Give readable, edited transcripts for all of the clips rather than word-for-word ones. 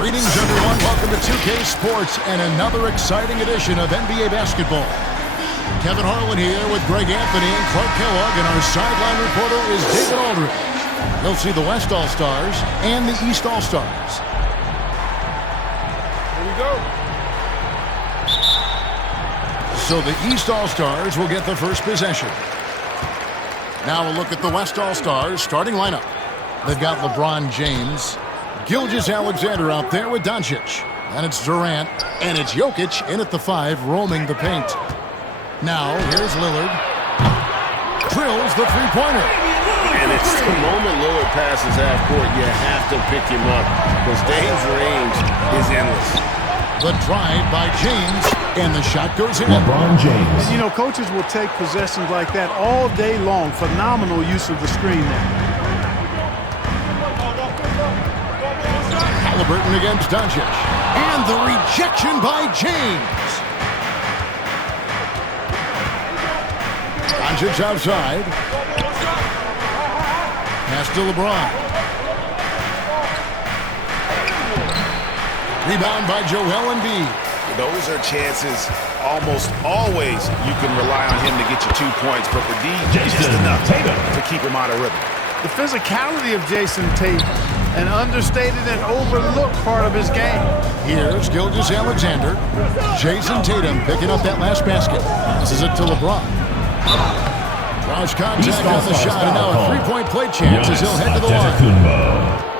Greetings, everyone. Welcome to 2K Sports and another exciting edition of NBA basketball. Kevin Harlan here with Greg Anthony and Clark Kellogg, and our sideline reporter is David Aldridge. You'll see the West All-Stars and the East All-Stars. Here we go. So the East All-Stars will get the first possession. Now we'll look at the West All-Stars starting lineup. They've got LeBron James, Gilgeous-Alexander out there with Doncic. And it's Durant, and it's Jokic in at the 5, roaming the paint. Now, here's Lillard. Drills the three-pointer. And it's the moment Lillard passes half court, you have to pick him up because Dame's range is endless. The drive by James, and the shot goes in. LeBron James. And, you know, coaches will take possessions like that all day long. Phenomenal use of the screen there. Burton against Doncic. And the rejection by James. Doncic outside. Pass to LeBron. Rebound by Joel Embiid. Those are chances almost always you can rely on him to get you 2 points, but for D, just enough to keep him out of rhythm. The physicality of Jason Tatum, an understated and overlooked part of his game. Here's Gilgeous-Alexander. Jason Tatum picking up that last basket. Passes it to LeBron. Draws contact on the shot, and now a three-point play chance as he'll head to the line.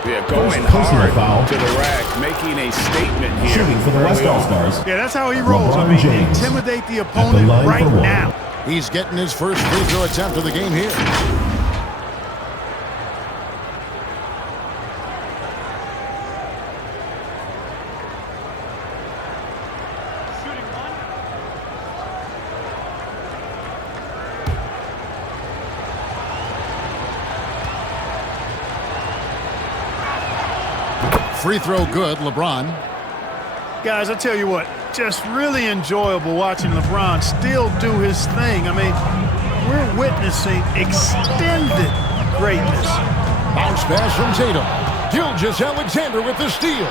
Yeah, going hard to the rack, making a statement here. Shooting for the West All-Stars. Yeah, that's how he rolls. LeBron I mean, James intimidate the opponent right now. He's getting his first free throw attempt of the game here. Free throw good, LeBron. Guys, I tell you what, just really enjoyable watching LeBron still do his thing. I mean, we're witnessing extended greatness. Bounce pass from Tatum. Gilgeous-Alexander with the steal.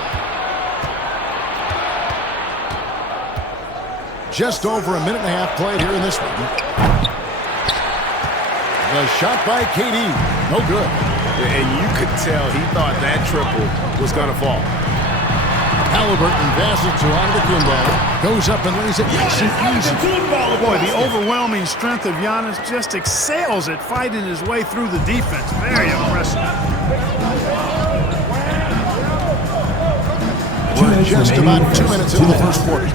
Just over a minute and a half played here in this one. The shot by KD, no good. And you could tell he thought that triple was going to fall. Halliburton passes to Antetokounmpo. Goes up and lays it nice and easy. Boy, the overwhelming strength of Giannis just excels at fighting his way through the defense. Very impressive. We're just about 2 minutes into the first quarter.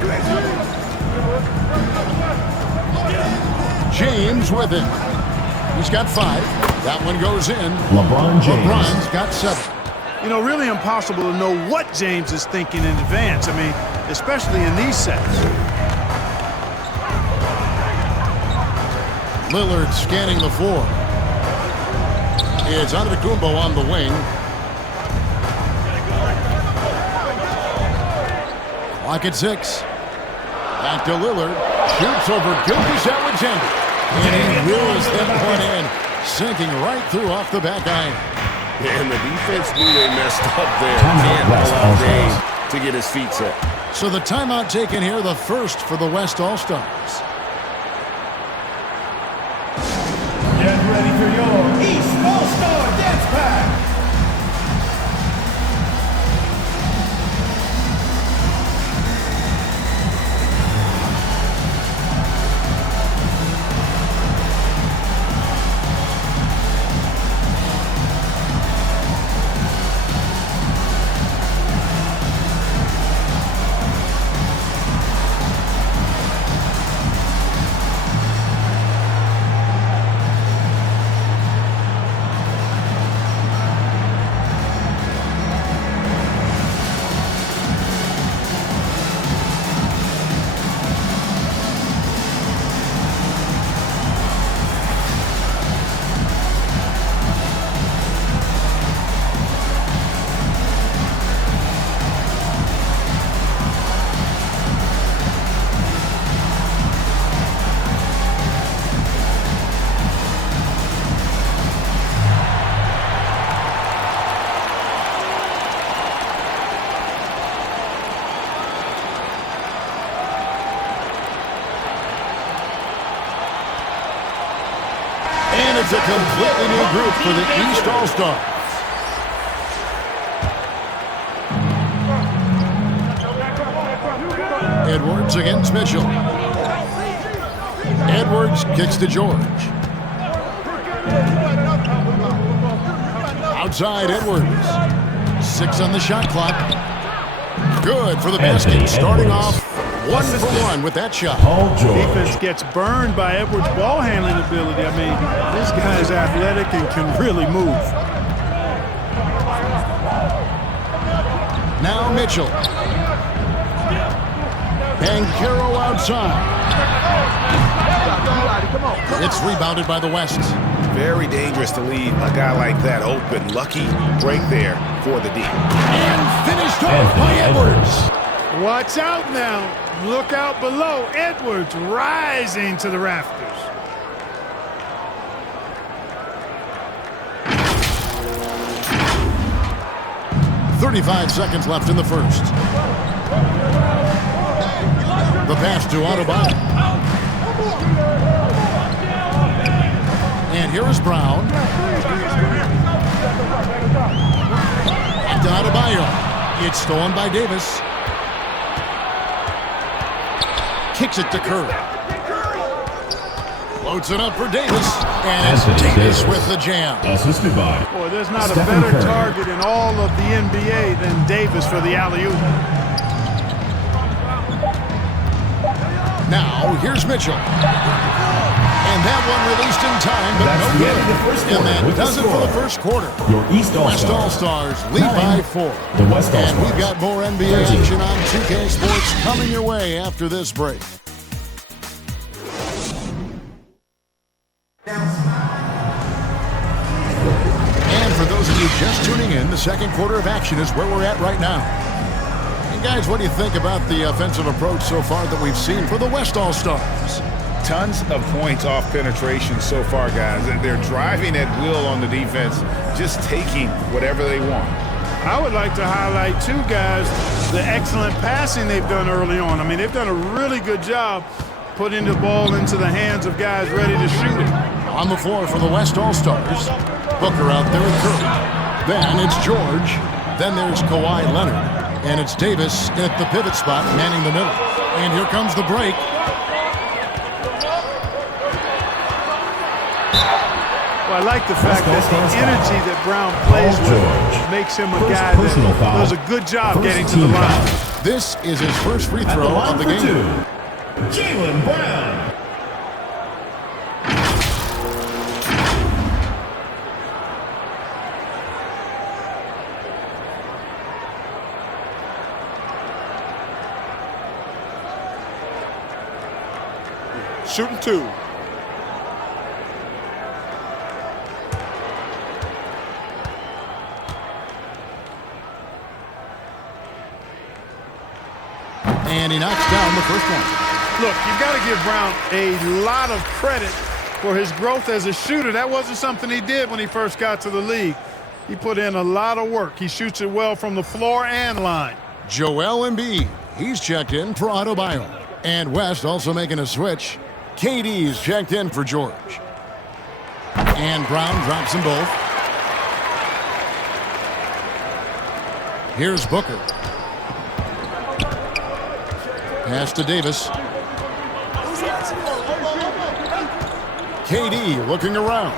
James with him. He's got 5. That one goes in. LeBron James. LeBron's got 7. You know, really impossible to know what James is thinking in advance. I mean, especially in these sets. Lillard scanning the floor. It's Antetokounmpo on the wing. Clock at 6. Back to Lillard. Shoots over Gilgeous-Alexander. And he wheels that one in. Sinking right through off the back iron. And the defense knew they messed up there. Can't allow Dame to get his feet set. So the timeout taken here, the first for the West All-Stars. Get ready for your East All-Star Dance Pack. It's a completely new group for the East All-Stars. Edwards against Mitchell. Edwards kicks to George. Outside Edwards. 6 on the shot clock. Good for the basket. Starting off 1 for 1 with that shot. Defense gets burned by Edwards' ball handling ability. I mean, this guy is athletic and can really move. Now Mitchell. Banchero outside. It's rebounded by the West. Very dangerous to leave a guy like that open. Lucky break there for the D. And finished off by Edwards. Watch out now. Look out below. Edwards rising to the rafters. .35 seconds left in the first. The pass to Adebayo. And here is Brown. Back to Adebayo. It's stolen by Davis. Kicks it to Curry. Loads it up for Davis. And it's Davis with the jam. Assisted by. Boy, there's not a Stephen better Curry. target in all of the NBA than Davis for the alley-oop. Now, here's Mitchell. And that one released in time, but That's no the end of the first good. And quarter that with the does it for score. the first quarter. Your East West All-Stars. All-Stars lead by 4. The West And All-Stars. we've got more NBA 13. action on 2K Sports coming your way after this break. And for those of you just tuning in, the second quarter of action is where we're at right now. And guys, what do you think about the offensive approach so far that we've seen for the West All-Stars? Tons of points off penetration so far, guys. They're driving at will on the defense, just taking whatever they want. I would like to highlight, too, guys, the excellent passing they've done early on. I mean, they've done a really good job putting the ball into the hands of guys ready to shoot it. On the floor for the West All-Stars, Booker out there with Curry. Then it's George. Then there's Kawhi Leonard. And it's Davis at the pivot spot, manning the middle. And here comes the break. Well, I like the fact that the energy that Brown plays with makes him a guy that does a good job getting to the line. This is his first free throw of the game. Jaylen Brown. Shooting 2. And he knocks down the first one. Look, you've got to give Brown a lot of credit for his growth as a shooter. That wasn't something he did when he first got to the league. He put in a lot of work. He shoots it well from the floor and line. Joel Embiid, he's checked in for Adebayo. And West also making a switch. KD's checked in for George. And Brown drops them both. Here's Booker. Pass to Davis. KD looking around.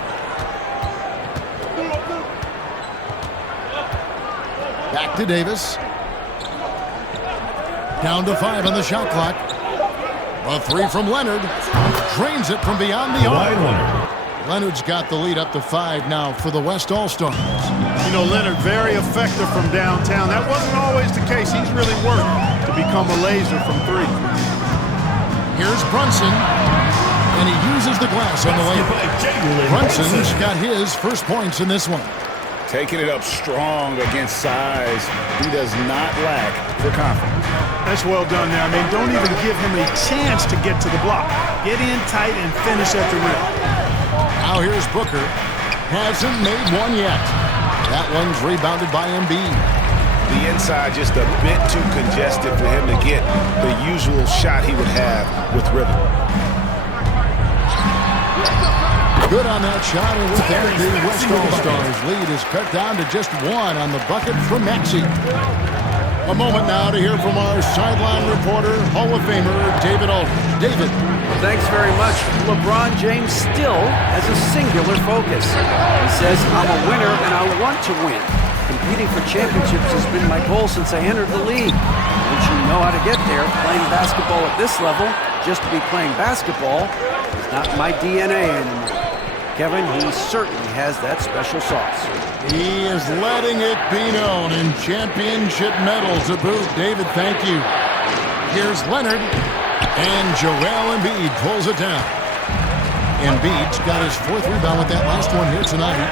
Back to Davis. Down to 5 on the shot clock. A 3 from Leonard. Drains it from beyond the arc. Leonard's got the lead up to 5 now for the West All-Stars. You know, Leonard, very effective from downtown. That wasn't always the case. He's really worked to become a laser from 3. Here's Brunson. And he uses the glass on the layup. Brunson's got his first points in this one. Taking it up strong against size. He does not lack for confidence. That's well done there. I mean, don't even give him a chance to get to the block. Get in tight and finish at the rim. Now here's Booker. Hasn't made one yet. That one's rebounded by Embiid. The inside just a bit too congested for him to get the usual shot he would have with rhythm. Good on that shot, and with that, the West All-Stars lead is cut down to just 1 on the bucket from Maxey. A moment now to hear from our sideline reporter, Hall of Famer David Aldridge. David. Well, thanks very much. LeBron James still has a singular focus. He says, I'm a winner and I want to win. Competing for championships has been my goal since I entered the league. Once you know how to get there, playing basketball at this level, just to be playing basketball, is not my DNA anymore. Kevin, he certainly has that special sauce. He is letting it be known, in championship medal to boot. David, thank you. Here's Leonard, and Joel Embiid pulls it down. Embiid's got his 4th rebound with that last one here tonight.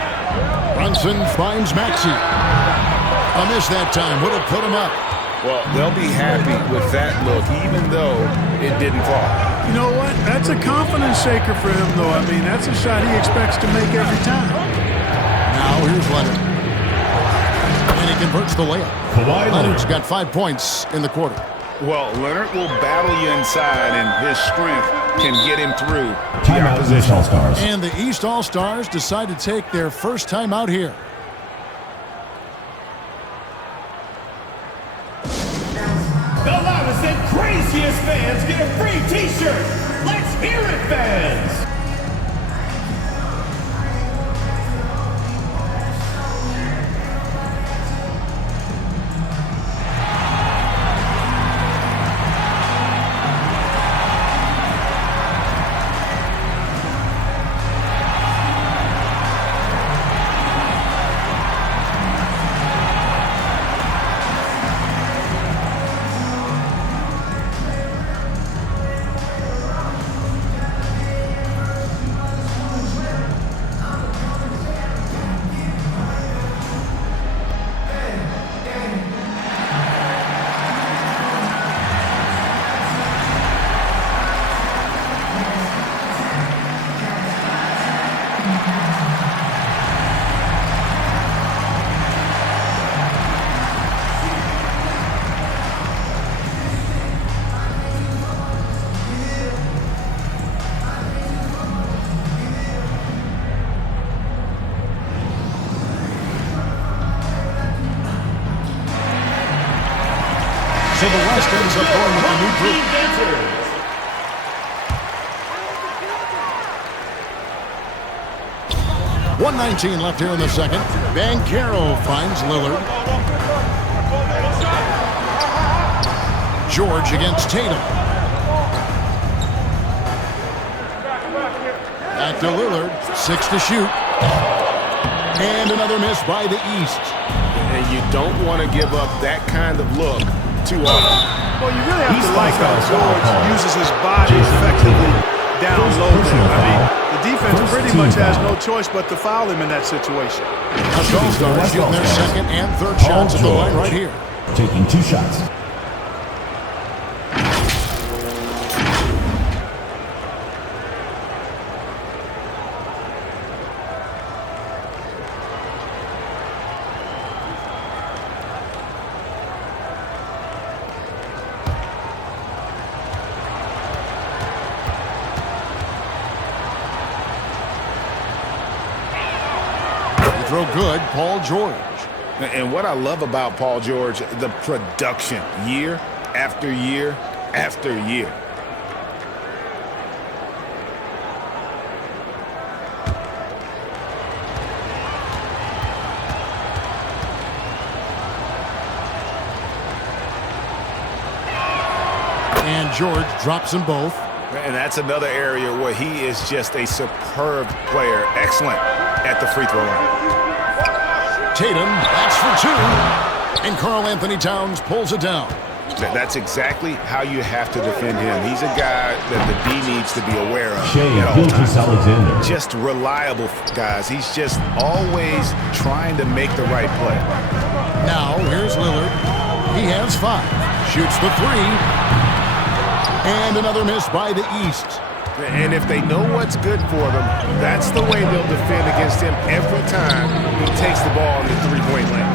Brunson finds Maxey. A miss that time would have put him up. Well, they'll be happy with that look, even though it didn't fall. You know what? That's a confidence shaker for him, though. I mean, that's a shot he expects to make every time. Now here's Leonard. And he converts the layup. Leonard's got 5 points in the quarter. Well, Leonard will battle you inside, and his strength can get him through the Timeout, opposition. All-Stars. And the East All-Stars decide to take their first time out here. The loudest and craziest fans get a free t-shirt. Let's hear it, fans. So the West ends up going with the new group. 1:19 left here in the second. Banchero finds Lillard. George against Tatum. Back to Lillard. 6 to shoot. And another miss by the East. And you don't want to give up that kind of look too often. Well, you really have to like how George uses his body effectively down low there. I mean, the defense pretty much has no choice but to foul him in that situation. The All-Stars shooting their second and third shots at the line right here. Taking 2 shots. Throw good, Paul George. And what I love about Paul George, the production, year after year after year. And George drops them both. And that's another area where he is just a superb player. Excellent at the free throw line. Tatum, that's for 2. And Karl Anthony Towns pulls it down. That's exactly how you have to defend him. He's a guy that the D needs to be aware of Shea at all times. Alexander. Just reliable, guys. He's just always trying to make the right play. Now, here's Lillard. He has 5. Shoots the 3. And another miss by the East. And if they know what's good for them, that's the way they'll defend against him every time he takes the ball in the three-point lane.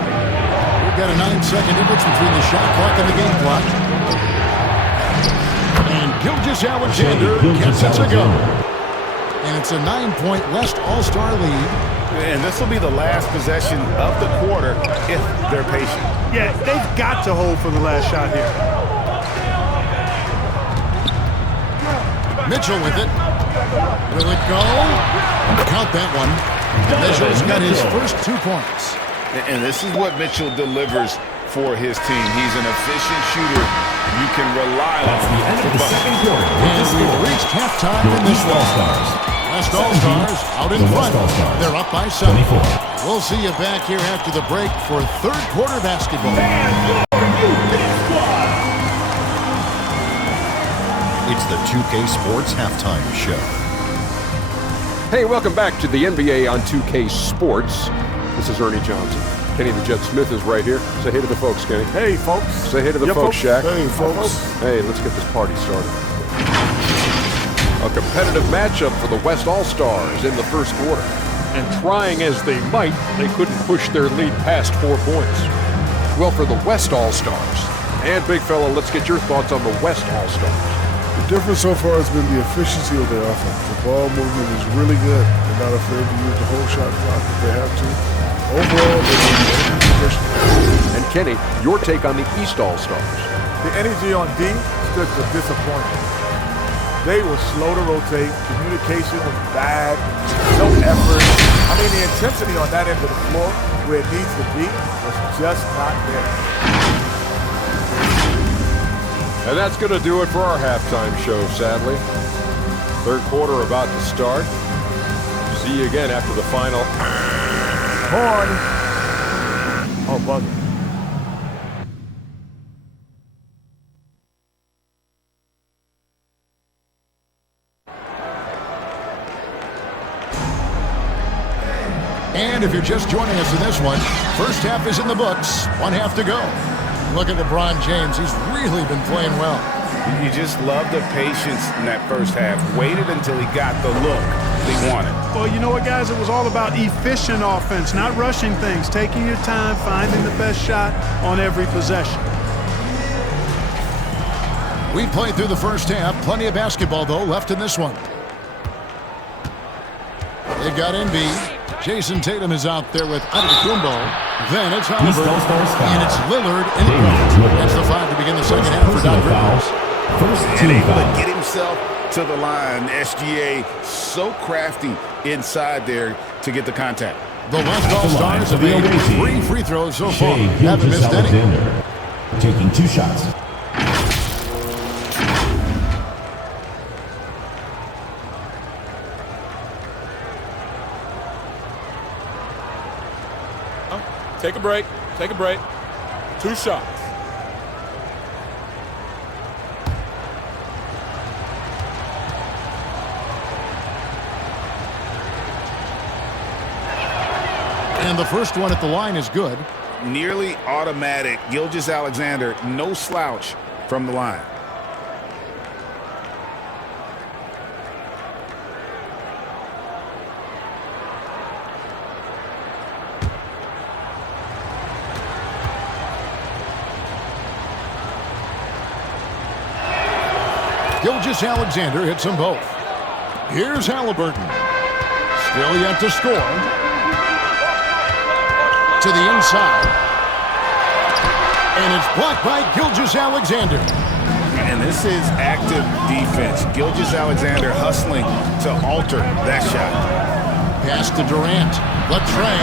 We've got a 9-second difference between the shot clock and the game clock. And Gilgeous Alexander gets it to go. And it's a 9-point West All-Star lead. And this will be the last possession of the quarter if they're patient. Yeah, they've got to hold for the last shot here. Mitchell with it. Will it go? Count that one. Mitchell's got his first 2 points. And this is what Mitchell delivers for his team. He's an efficient shooter you can rely on. That's the end of the second quarter. And we've reached halftime in this one. West All-Stars out in front. They're up by 7. 24. We'll see you back here after the break for third quarter basketball. It's the 2K Sports Halftime Show. Hey, welcome back to the NBA on 2K Sports. This is Ernie Johnson. Kenny the Jet Smith is right here. Say hey to the folks, Kenny. Hey, folks. Say hey to the folks, Shaq. Hey, folks. Hey, let's get this party started. A competitive matchup for the West All-Stars in the first quarter. And trying as they might, they couldn't push their lead past 4 points. Well, for the West All-Stars. And, big fella, let's get your thoughts on the West All-Stars. The difference so far has been the efficiency of their offense. The ball movement is really good. They're not afraid to use the whole shot clock if they have to. Overall, they're efficient. And, Kenny, your take on the East All-Stars. The energy on D stood for disappointment. They were slow to rotate. Communication was bad. No effort. I mean, the intensity on that end of the floor, where it needs to be, was just not there. And that's going to do it for our halftime show, sadly. Third quarter about to start. See you again after the final. Horn. Oh, buzzer. And if you're just joining us in this one, first half is in the books. 1 half to go. Look at LeBron James. He's really been playing well. You just love the patience in that first half. Waited until he got the look they wanted. Well, you know what, guys? It was all about efficient offense, not rushing things, taking your time, finding the best shot on every possession. We played through the first half. Plenty of basketball, though, left in this one. They've got Embiid. Jason Tatum is out there with Antetokounmpo. Then it's Abertura. And it's Lillard in the paint. That's the 5 to begin the second half for Doc Rivers. And able to get himself to the line. SGA so crafty inside there to get the contact. The West All-Stars have made 3 free throws so far. Haven't missed any. Taking 2 shots. Take a break. Take a break. 2 shots. And the first one at the line is good. Nearly automatic. Gilgeous-Alexander, no slouch from the line. Gilgeous-Alexander hits them both. Here's Halliburton. Still yet to score. To the inside. And it's blocked by Gilgeous-Alexander. And this is active defense. Gilgeous-Alexander hustling to alter that shot. Pass to Durant. Latrey.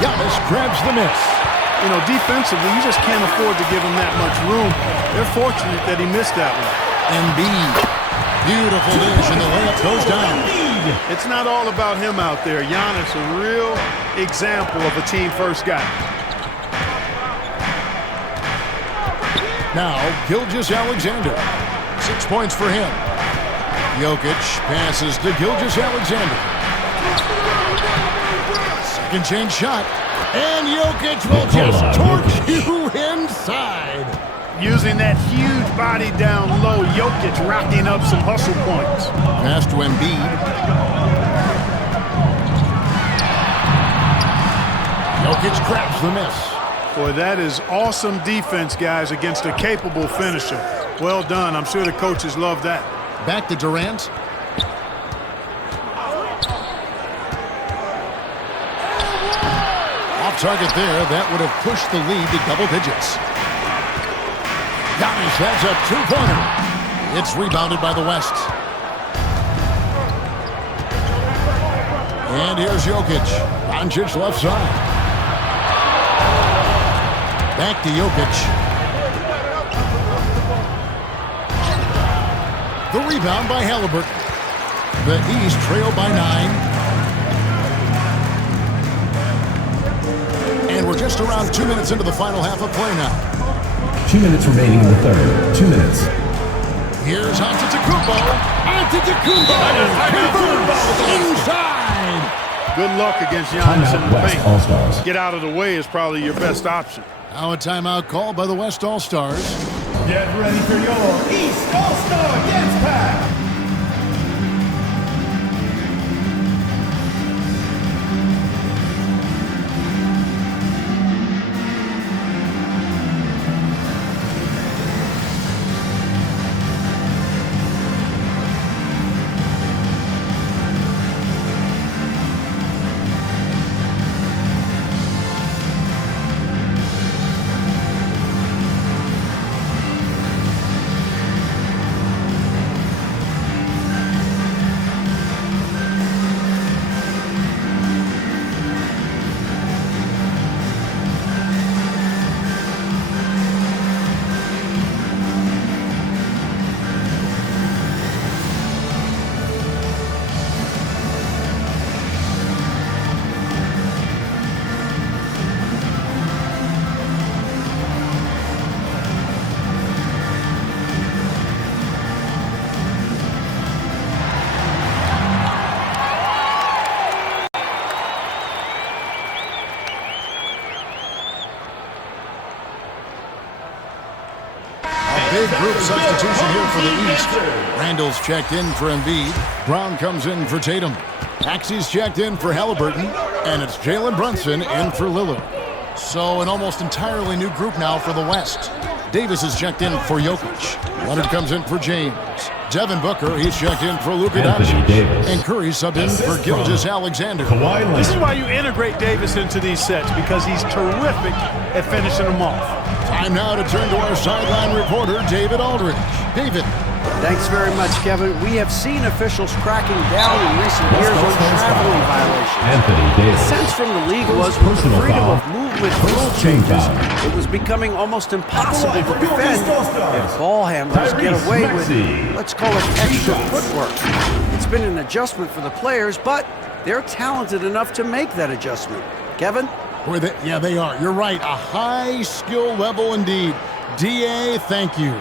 Giannis grabs the miss. You know, defensively, you just can't afford to give him that much room. They're fortunate that he missed that one. Embiid. Beautiful dish, and the layup goes down. It's not all about him out there. Giannis, a real example of a team-first guy. Now, Gilgeous-Alexander. 6 points for him. Jokic passes to Gilgeous-Alexander. Second chance shot. And Jokic will just torch you inside. Using that huge body down low, Jokic racking up some hustle points. Pass to Embiid. Jokic grabs the miss. Boy, that is awesome defense, guys, against a capable finisher. Well done. I'm sure the coaches love that. Back to Durant. target there. That would have pushed the lead to double digits. Giannis has a two-pointer. It's rebounded by the West. And here's Jokic. Doncic left side. Back to Jokic. The rebound by Halliburton. The East trail by 9. And we're just around 2 minutes into the final half of play now. 2 minutes remaining in the third. 2 minutes. Here's Antetokounmpo. Antetokounmpo converts inside. Good luck against Giannis in the West paint. All-Stars. Get out of the way is probably your best option. Now a timeout called by the West All-Stars. Get ready for your East All-Star Dance Pack. Big group substitution here for the East. Randall's checked in for Embiid. Brown comes in for Tatum. Maxey's checked in for Halliburton. And it's Jalen Brunson in for Lillard. So an almost entirely new group now for the West. Davis is checked in for Jokic. Leonard comes in for James. Devin Booker, he's checked in for Luka Doncic. And Curry subbed in for Gilgeous-Alexander. This is why you integrate Davis into these sets, because he's terrific at finishing them off. Time now to turn to our sideline reporter, David Aldridge. David. Thanks very much, Kevin. We have seen officials cracking down in recent years on traveling violations. The sense from the league was with the freedom of movement rule changes, it was becoming almost impossible to defend if ball handlers get away with, let's call it extra footwork. It's been an adjustment for the players, but they're talented enough to make that adjustment. Kevin? Yeah, they are. You're right. A high skill level indeed. DA, thank you.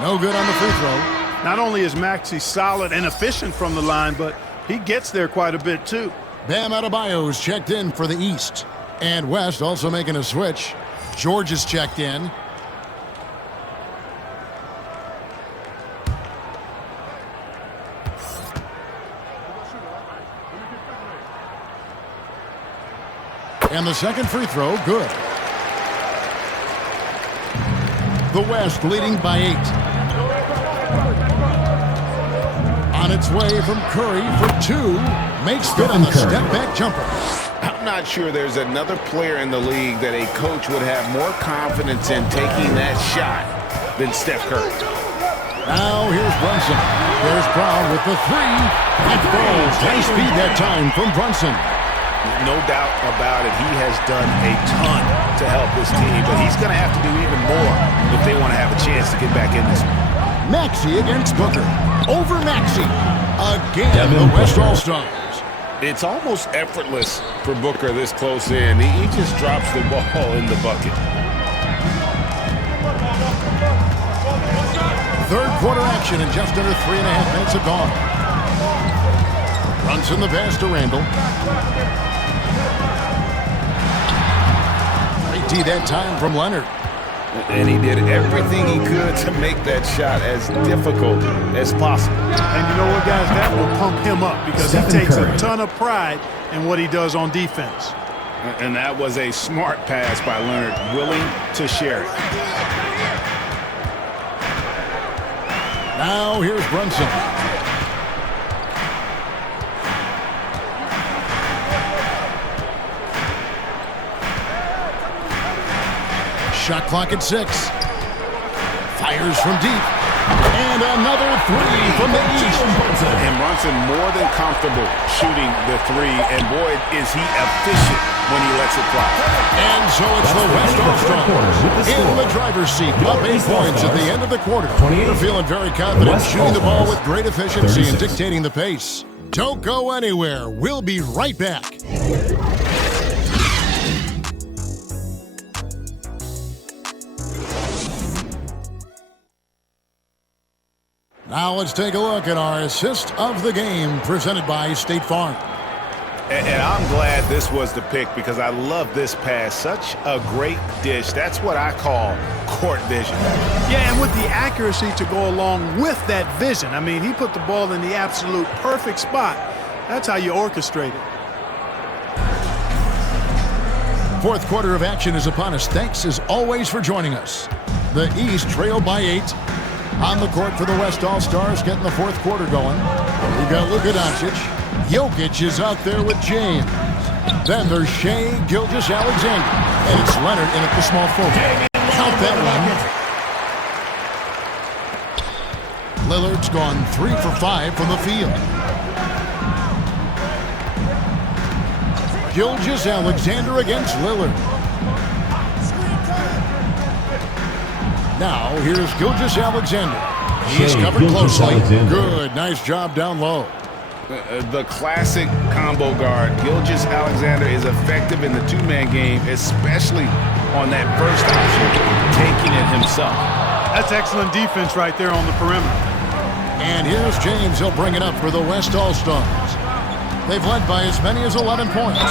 No good on the free throw. Not only is Maxey solid and efficient from the line, but he gets there quite a bit too. Bam Adebayo's checked in for the East. And West also making a switch. George is checked in. And the second free throw, good. The West leading by 8. On its way from Curry for 2. Makes good on the step-back jumper. I'm not sure there's another player in the league that a coach would have more confidence in taking that shot than Steph Curry. Now here's Brunson. There's Brown with the 3. That falls. High speed that time from Brunson. No doubt about it. He has done a ton to help this team, but he's going to have to do even more if they want to have a chance to get back in this one. Maxey against Booker. Over Maxey. Again, the West All-Stars. It's almost effortless for Booker this close in. He just drops the ball in the bucket. Third quarter action in just under 3.5 minutes have gone. Brunson the pass to Randall. Great D that time from Leonard. And he did everything he could to make that shot as difficult as possible. And you know what, guys? That will pump him up because he takes a ton of pride in what he does on defense. And that was a smart pass by Leonard, willing to share it. Now here's Brunson. Shot clock at 6. Fires from deep. And another 3 from the east. And Brunson more than comfortable shooting the 3. And boy, is he efficient when he lets it fly. And so it's the West All-Stars in the driver's seat. Up 8 points at the end of the quarter. They're feeling very confident, shooting the ball with great efficiency and dictating the pace. Don't go anywhere. We'll be right back. Now let's take a look at our assist of the game presented by State Farm. And I'm glad this was the pick because I love this pass. Such a great dish. That's what I call court vision. Yeah, and with the accuracy to go along with that vision. I mean, he put the ball in the absolute perfect spot. That's how you orchestrate it. Fourth quarter of action is upon us. Thanks as always for joining us. The East trailed by 8. On the court for the West All-Stars, getting the fourth quarter going. We've got Luka Doncic. Jokic is out there with James. Then there's Shea Gilgeous-Alexander. And it's Leonard in at the small forward. Count that one. Lillard's gone 3 for 5 from the field. Gilgeous-Alexander against Lillard. Now, here's Gilgeous-Alexander. He's covered closely. Good, nice job down low. The classic combo guard. Gilgeous-Alexander is effective in the two-man game, especially on that first option, taking it himself. That's excellent defense right there on the perimeter. And here's James. He'll bring it up for the West All-Stars. They've led by as many as 11 points.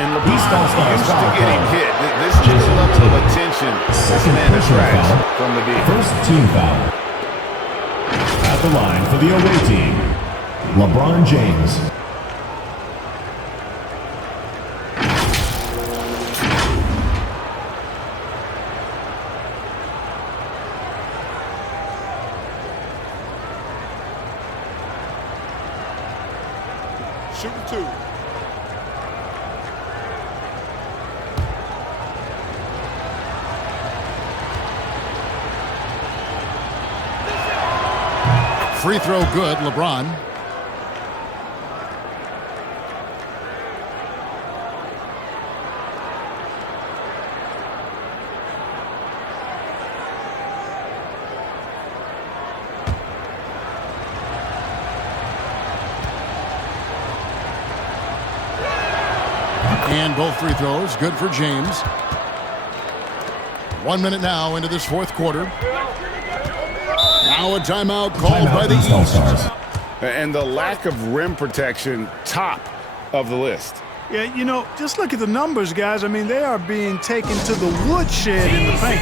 And LeBron used to getting hit. This is the level of attention this man attracts from the defense. First team foul. At the line for the away team, LeBron James. Shooting 2. Free throw good, LeBron. And both free throws, good for James. 1 minute now into this fourth quarter. Now a timeout called by the East. And the lack of rim protection, top of the list. Yeah, you know, just look at the numbers, guys. I mean, they are being taken to the woodshed in the paint.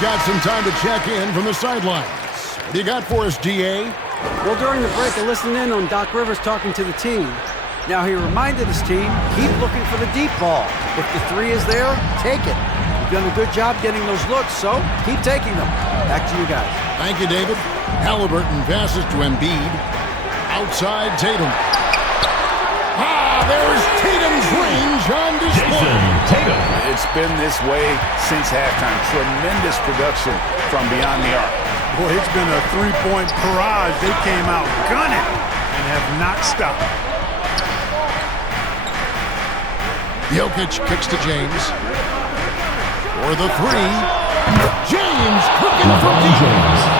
Got some time to check in from the sidelines. What do you got for us, DA? Well, during the break, I listened in on Doc Rivers talking to the team. Now he reminded his team, keep looking for the deep ball. If the three is there, take it. You've done a good job getting those looks, so keep taking them. Back to you guys. Thank you, David. Halliburton passes to Embiid. Outside Tatum. There's Tatum's range on display. Tatum. It's been this way since halftime. Tremendous production from beyond the arc. Boy, it's been a three-point barrage. They came out gunning and have not stopped. Jokic kicks to James. For the three. James cooking from deep.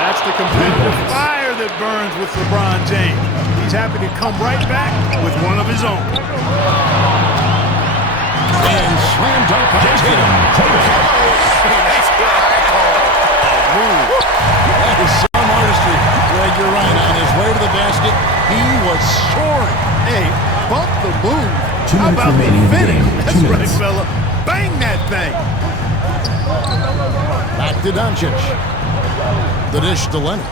That's the competitive fire that burns with LeBron James. He's happy to come right back with one of his own. And slam dunk by Tatum. That's what I call a move. That is some artistry. Greg, you're right. On his way to the basket, he was soaring. Hey, bump the move. 2 How minutes about the remaining in the finish? game. That's 2 right, minutes. fella. Bang that thing. Back to Doncic. The dish to Leonard.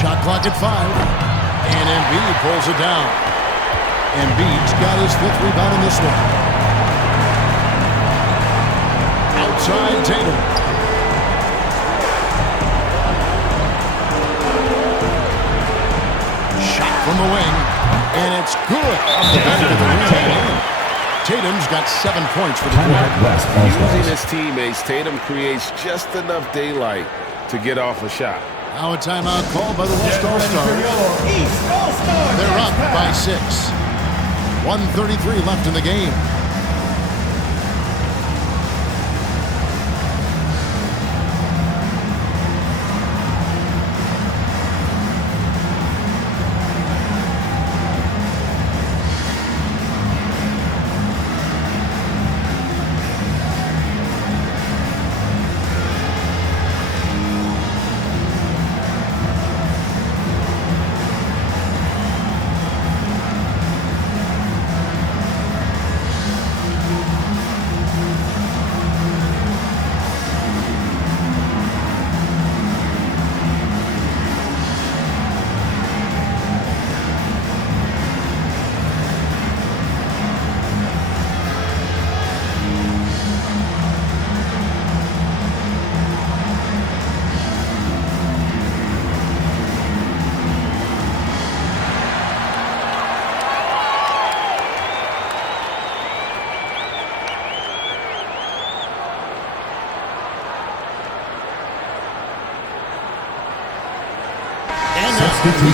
Shot clock at 5. And Embiid pulls it down. Embiid's got his 5th rebound in this one. Outside Tatum. Shot from the wing. And it's good. Off the back of the rim. Tatum's got 7 points for the quarter. Using his teammates, Tatum creates just enough daylight to get off a shot. Now a timeout called by the West All-Stars. They're up by 6. 1:33 left in the game.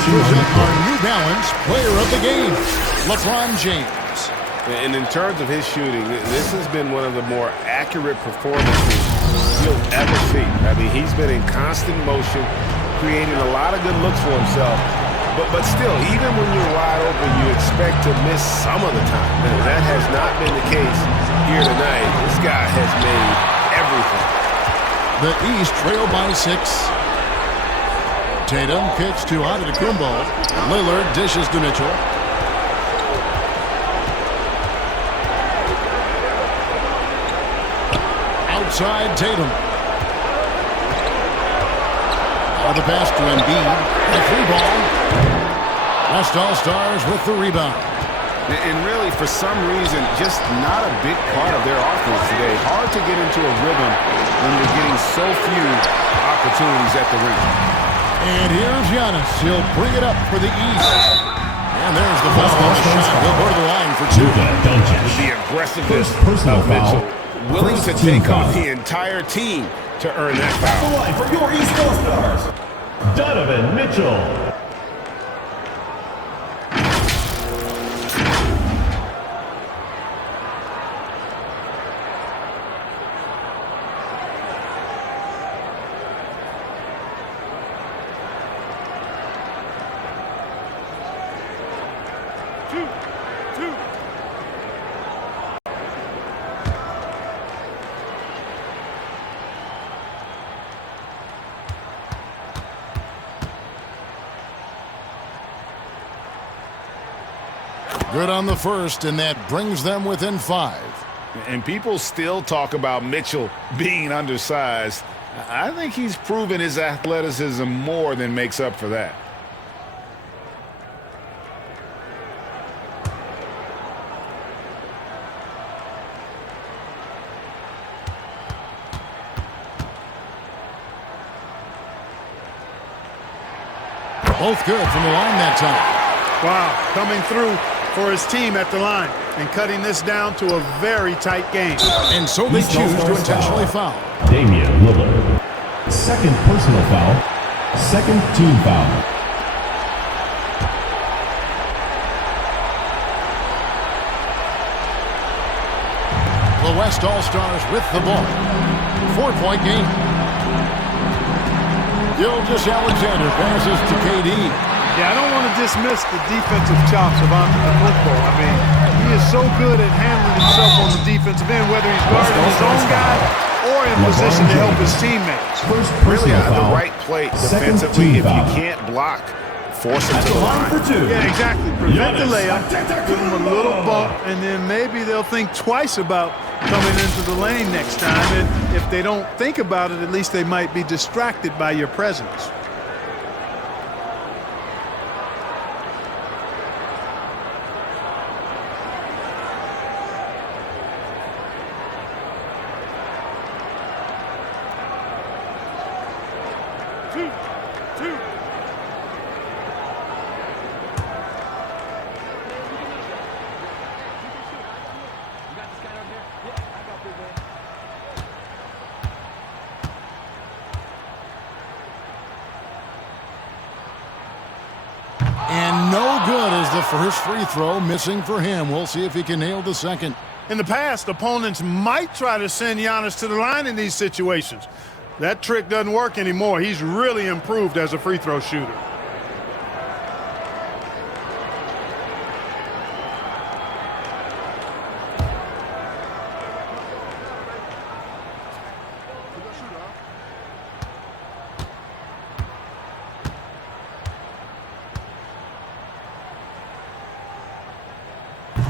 Our New Balance player of the game, LeBron James. And in terms of his shooting, this has been one of the more accurate performances you'll ever see. I mean, he's been in constant motion, creating a lot of good looks for himself. But still, even when you're wide open, you expect to miss some of the time. And that has not been the case here tonight. This guy has made everything. The East trail by 6. Tatum kicks to Antetokounmpo. Lillard dishes to Mitchell. Outside Tatum. Now the pass to Embiid. The free ball. West All-Stars with the rebound. And really, for some reason, just not a big part of their offense today. Hard to get into a rhythm when you're getting so few opportunities at the rim. And here's Giannis. He'll bring it up for the East. And there's the foul on the shot. He'll go to the line for 2. With the aggressiveness of Mitchell, willing to take on the entire team to earn that foul. The line for your East All-Stars, Donovan Mitchell. Good on the first, and that brings them within 5. And people still talk about Mitchell being undersized. I think he's proven his athleticism more than makes up for that. Both good from the line that time. Wow, coming through for his team at the line and cutting this down to a very tight game. And so they choose to intentionally foul. Damian Lillard. Second personal foul. Second team foul. The West All-Stars with the ball. 4-point game. Gilgeous-Alexander passes to KD. Yeah, I don't want to dismiss the defensive chops of Antetokounmpo. I mean, he is so good at handling himself on the defensive end, whether he's guarding his own guy or in position to help his teammates. Really on the right plate defensively. If you can't block, force him to the line. Yeah, exactly. Prevent the layup, give him a little bump, and then maybe they'll think twice about coming into the lane next time. And if they don't think about it, at least they might be distracted by your presence. And no good as the first free throw missing for him. We'll see if he can nail the second. In the past, opponents might try to send Giannis to the line in these situations. That trick doesn't work anymore. He's really improved as a free throw shooter.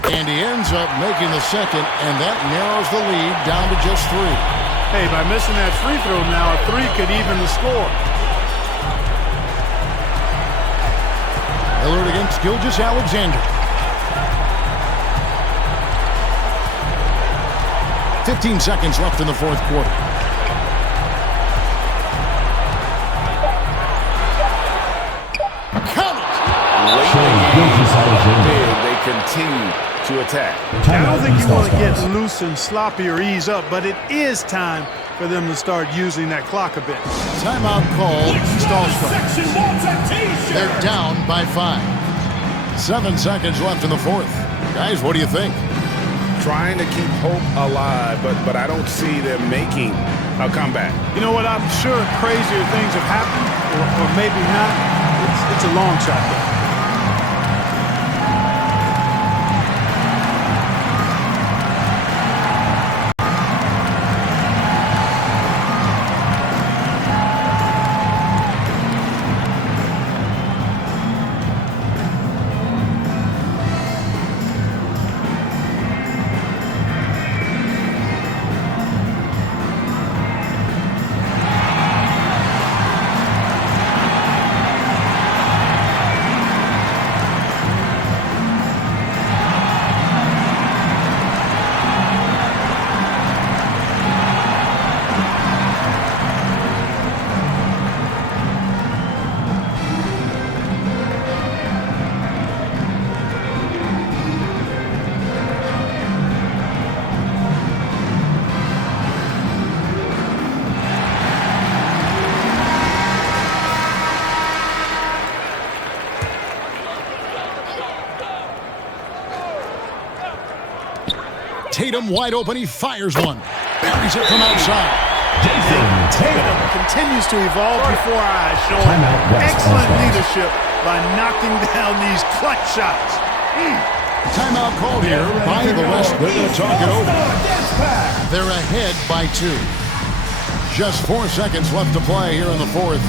And he ends up making the second, and that narrows the lead down to just 3. Hey, by missing that free throw now, a 3 could even the score. Lillard against Gilgeous-Alexander. 15 seconds left in the fourth quarter. Count it! They continue to attack. I don't think you want to get loose and sloppy or ease up, but it is time for them to start using that clock a bit. Timeout called. East All-Stars. They're down by 5. 7 seconds left in the fourth. Guys, what do you think? Trying to keep hope alive, but I don't see them making a comeback. You know what? I'm sure crazier things have happened, or maybe not. It's a long shot, though. Tatum wide open. He fires one. Buries it from outside. Tatum continues to evolve before our eyes, showing excellent leadership by knocking down these clutch shots. Timeout called here by the West. They're going to talk it over. They're ahead by 2. Just 4 seconds left to play here in the fourth.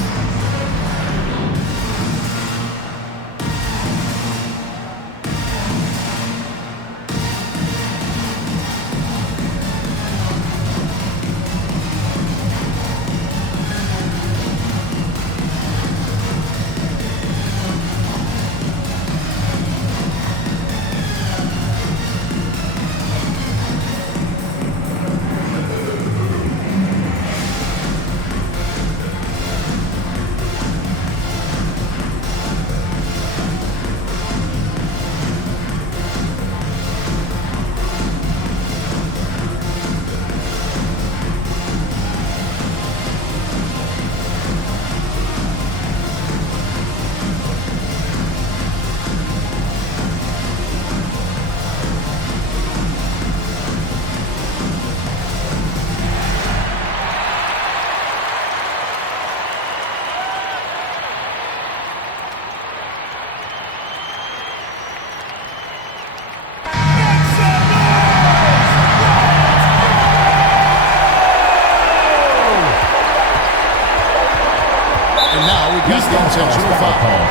Intentional foul.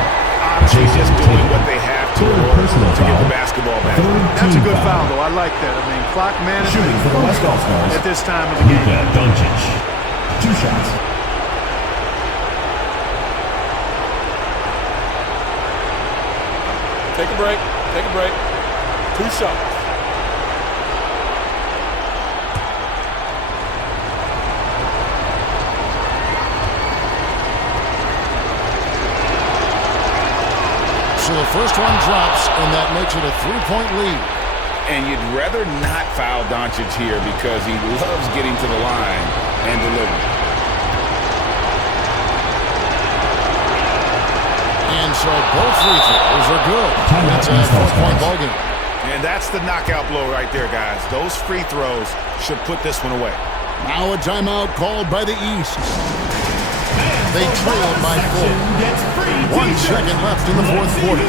Honestly, just doing what they have to in order to get the basketball back. That's a good foul, though. I like that. I mean, clock management Shooting for the West All-Stars at this time of the game. Luka Doncic. 2 shots. Take a break. Take a break. 2 shots. So the first one drops, and that makes it a 3-point lead. And you'd rather not foul Doncic here because he loves getting to the line and delivering. And so both free throws are good. That's a 4-point ballgame. And that's the knockout blow right there, guys. Those free throws should put this one away. Now a timeout called by the East. They trail by 4. 1 second left in the fourth quarter.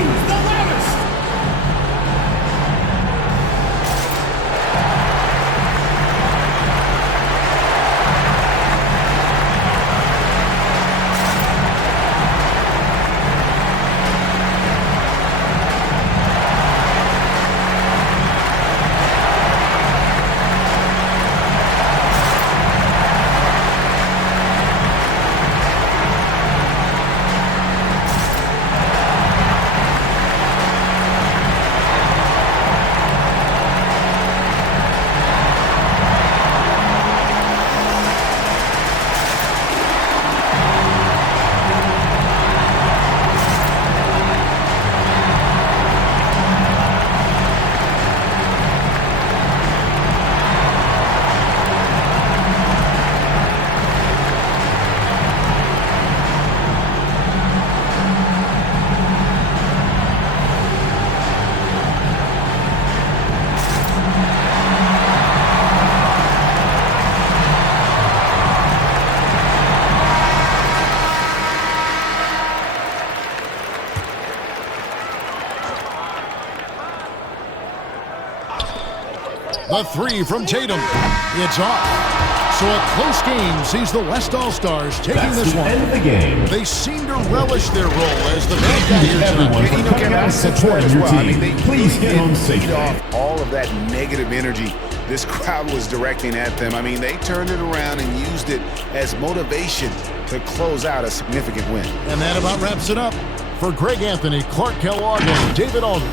The 3 from Tatum. It's off. So a close game sees the West All-Stars taking this one. End of the game. They seem to relish their role as the bad guy here Everyone tonight. for coming out and supporting your team. Please get home safely. Off all of that negative energy this crowd was directing at them. I mean, they turned it around and used it as motivation to close out a significant win. And that about wraps it up. For Greg Anthony, Clark Kellogg, and David Aldridge,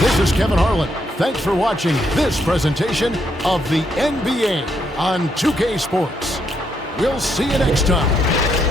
this is Kevin Harlan. Thanks for watching this presentation of the NBA on 2K Sports. We'll see you next time.